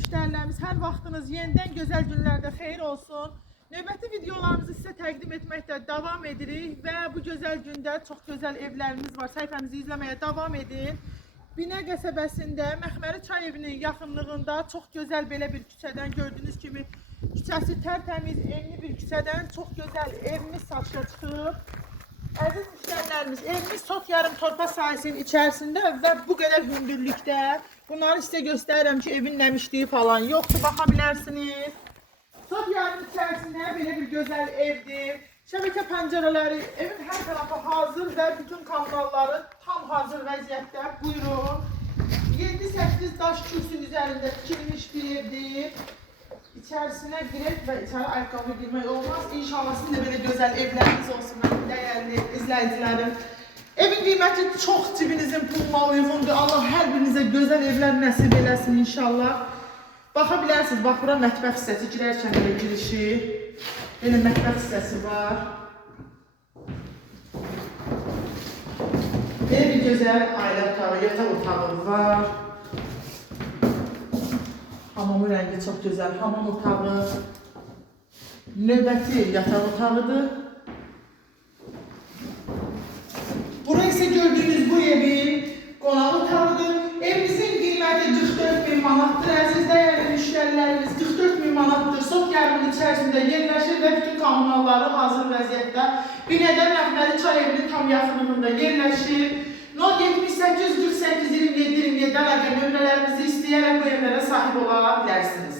müşterilerimiz, hər vaxtınız yenidən gözəl günlərdə xeyir olsun. Növbəti videolarımızı sizə təqdim etməkdə davam edirik və bu gözəl gündə çox gözəl evlərimiz var. Səhifəmizi izləməyə davam edin. Binə qəsəbəsində Məxməri çay evinin yaxınlığında çox gözəl belə bir küçədən gördüyünüz kimi küçəsi tərtəmiz, enli bir küçədən çox gözəl evimiz satışa çıxıb. Əziz müştərilərimiz, evimiz sot yarım torpa sahəsinin içərisində və bu qədər hündürlükdə. Bunları sizə göstərirəm ki, evin nəmişliyi falan yoxdur, baxa bilərsiniz. Sot yarım içərisində belə bir gözəl evdir. Şəbəkə pəncərələri, evin hər tərəfi hazır və bütün kanalları tam hazır vəziyyətdə. Buyurun. 7-8 daş kürsü üzərində tikilmiş bir evdir. İçərisinə girək və içəri ayaqqabı girmək olmaz. İnşallah sizin də belə gözəl evləriniz olsun, mənim dəyərli izləyicilərim. Evin qiyməti çox cibinizin puluna uyğundur. Allah hər birinizə gözəl evlər nəsib eləsin inşallah. Baxa bilərsiniz, bax bura mətbəx hissəsi, girərkən belə girişi. Belə mətbəx hissəsi var. Belə bir gözəl ailə otağı, yataq otağı var. Hamamın rəngi çox gözəl, hamam otağı, növbəti yataq otağıdır. Bura isə gördüyünüz bu evin qonaq otağıdır. Evimizin qiyməti 44.000 manatdır. Əziz dəyərli müştərilərimiz, 44.000 manatdır. Sot yarımın içərisində yerləşir və bütün kommunalları hazır vəziyyətdə. Binədə Məxməri çay evinin tam yaxınlığında yerləşir. 078 48 27 27 əlaqə nömrələrimizi istəyərək bu evlərə sahib ola bilərsiniz.